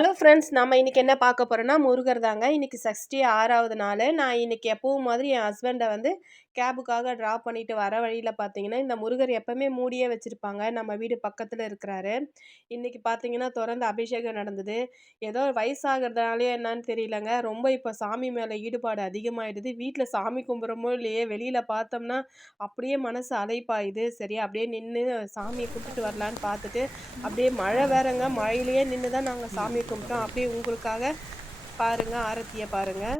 Hello friends நம்ம இன்றைக்கி என்ன பார்க்க போகிறோன்னா முருகர் தாங்க. இன்றைக்கி சஷ்டி ஆறாவது நாள். நான் இன்றைக்கி எப்பவும் மாதிரி என் ஹஸ்பண்டை வந்து கேபுக்காக ட்ராப் பண்ணிவிட்டு வர வழியில் பார்த்தீங்கன்னா இந்த முருகர் எப்போவுமே மூடியே வச்சுருப்பாங்க. நம்ம வீடு பக்கத்தில் இருக்கிறாரு. இன்றைக்கி பார்த்தீங்கன்னா தொடர்ந்து அபிஷேகம் நடந்தது. ஏதோ வயசாகிறதுனாலே என்னன்னு தெரியலங்க. ரொம்ப இப்போ சாமி மேலே ஈடுபாடு அதிகமாகிடுது வீட்டில் சாமி கும்பிட்றமோ இல்லையே வெளியில் பார்த்தோம்னா அப்படியே மனசு அலைப்பாயுது. சரி அப்படியே நின்று சாமியை கூப்பிட்டு வரலான்னு பார்த்துட்டு அப்படியே மழை வேறங்க. மழையிலேயே நின்று தான் நாங்கள் சாமி கும்பிட்டோம் அப்படியே உங்களுக்காக பாருங்கள் ஆரத்தியை பாருங்கள்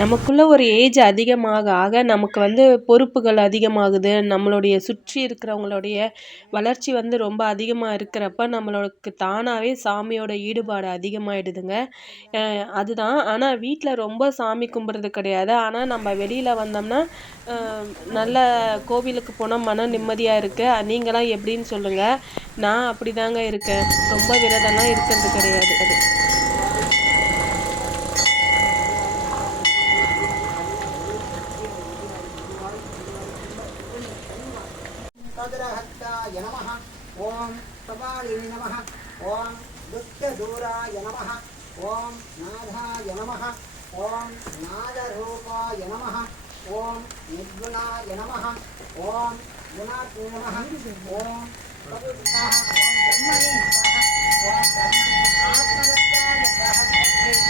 நமக்குள்ளே ஒரு ஏஜ் அதிகமாக ஆக நமக்கு வந்து பொறுப்புகள் அதிகமாகுது. நம்மளுடைய சுற்றி இருக்கிறவங்களுடைய வளர்ச்சி வந்து ரொம்ப அதிகமாக இருக்கிறப்ப நம்மளுக்கு தானாகவே சாமியோட ஈடுபாடு அதிகமாகிடுதுங்க அதுதான். ஆனால் வீட்டில் ரொம்ப சாமி கும்பிட்றது கிடையாது. ஆனால் நம்ம வெளியில் வந்தோம்னா நல்ல கோவிலுக்கு போனால் மன நிம்மதியாக இருக்குது நீங்களாம் எப்படின்னு சொல்லுங்கள் நான் அப்படி தாங்க இருக்கேன். ரொம்ப விரதம்லாம் இருக்கிறது கிடையாது. அது तद्रहत्ताय नमः। ॐ कपालिनि नमः। ॐ दुःखदूराय नमः। ॐ नाथाय नमः। ॐ नादरूपाय नमः। ॐ निर्गुणाय नमः। ॐ गुणात्मे नमः। ॐ आत्मदत्ताय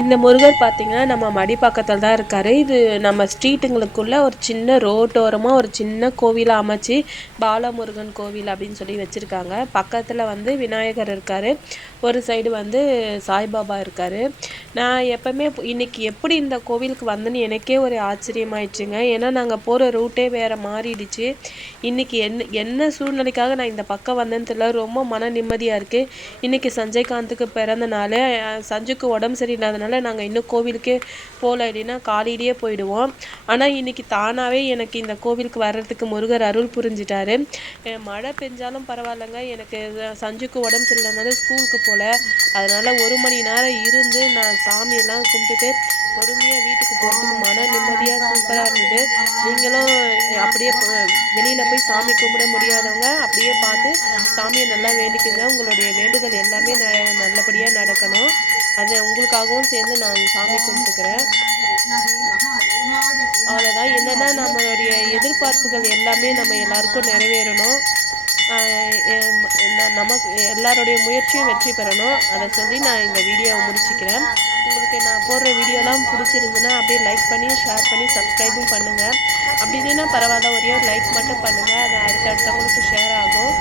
இந்த முருகர் பார்த்திங்கன்னா நம்ம மடி பக்கத்தில் தான் இருக்கார். இது நம்ம ஸ்ட்ரீட்டுங்களுக்குள்ளே ஒரு சின்ன ரோட்டோரமாக ஒரு சின்ன கோவிலாக அமைச்சு பாலமுருகன் கோவில் அப்படின்னு சொல்லி வச்சுருக்காங்க. பக்கத்தில் வந்து விநாயகர் இருக்கார். ஒரு சைடு வந்து சாய்பாபா இருக்கார். நான் எப்போவுமே இன்றைக்கி எப்படி இந்த கோவிலுக்கு வந்தேன்னு எனக்கே ஒரு ஆச்சரியமாயிடுச்சுங்க. ஏன்னா நாங்கள் போகிற ரூட்டே வேறு மாறிடுச்சு. இன்றைக்கி என்ன என்ன சூழ்நிலைக்காக நான் இந்த பக்கம் வந்தேன்னு தெரியல. ரொம்ப மன நிம்மதியாக இருக்குது இன்றைக்கி சஞ்சய்காந்துக்கு பிறந்த நாள். சஞ்சுக்கு உடம்பு சரியில்லாதனால அதனால் நாங்கள் இன்னும் கோவிலுக்கே போகல இல்லைன்னா காலையிலேயே போயிடுவோம். ஆனால் இன்றைக்கி தானாகவே எனக்கு இந்த கோவிலுக்கு வர்றதுக்கு முருகர் அருள் புரிஞ்சிட்டாரு. மழை பெஞ்சாலும் பரவாயில்லைங்க. எனக்கு சஞ்சுக்கு உடம்பு சரியில்லைனாலும் ஸ்கூலுக்கு போகல அதனால் ஒரு மணி நேரம் இருந்து நான் சாமியெல்லாம் கும்பிட்டுட்டு பொறுமையாக வீட்டுக்கு போகிறதுக்கு மன நிம்மதியாக சூப்பராக இருந்தது. நீங்களும் அப்படியே வெளியில் போய் சாமி கும்பிட முடியாதவங்க அப்படியே பார்த்து சாமியை நல்லா வேண்டிக்குங்க. உங்களுடைய வேண்டுதல் எல்லாமே நல்லபடியாக நடக்கணும். அது உங்களுக்காகவும் சேர்ந்து நான் சாமி கும்பிட்டுக்கிறேன். அவ்வளோதான் என்னென்னா நம்மளுடைய எதிர்பார்ப்புகள் எல்லாமே நம்ம எல்லாருக்கும் நிறைவேறணும். நமக்கு எல்லாருடைய முயற்சியும் வெற்றி பெறணும். அதை சொல்லி நான் இந்த வீடியோவை முடிச்சுக்கிறேன். உங்களுக்கு நான் போடுற வீடியோலாம் பிடிச்சிருந்துன்னா அப்படியே லைக் பண்ணி ஷேர் பண்ணி சப்ஸ்கிரைபும் பண்ணுங்கள் அப்படி இல்லைன்னா பரவாயில்ல ஒரே ஒரு லைக் மட்டும் பண்ணுங்கள் அது அடுத்தடுத்தவங்களுக்கு ஷேர் ஆகும்.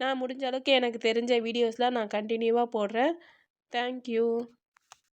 நான் முடிஞ்ச அளவுக்கு எனக்கு தெரிஞ்ச வீடியோஸ்லாம் நான் கண்டினியூவாக போடுறேன். தேங்க்யூ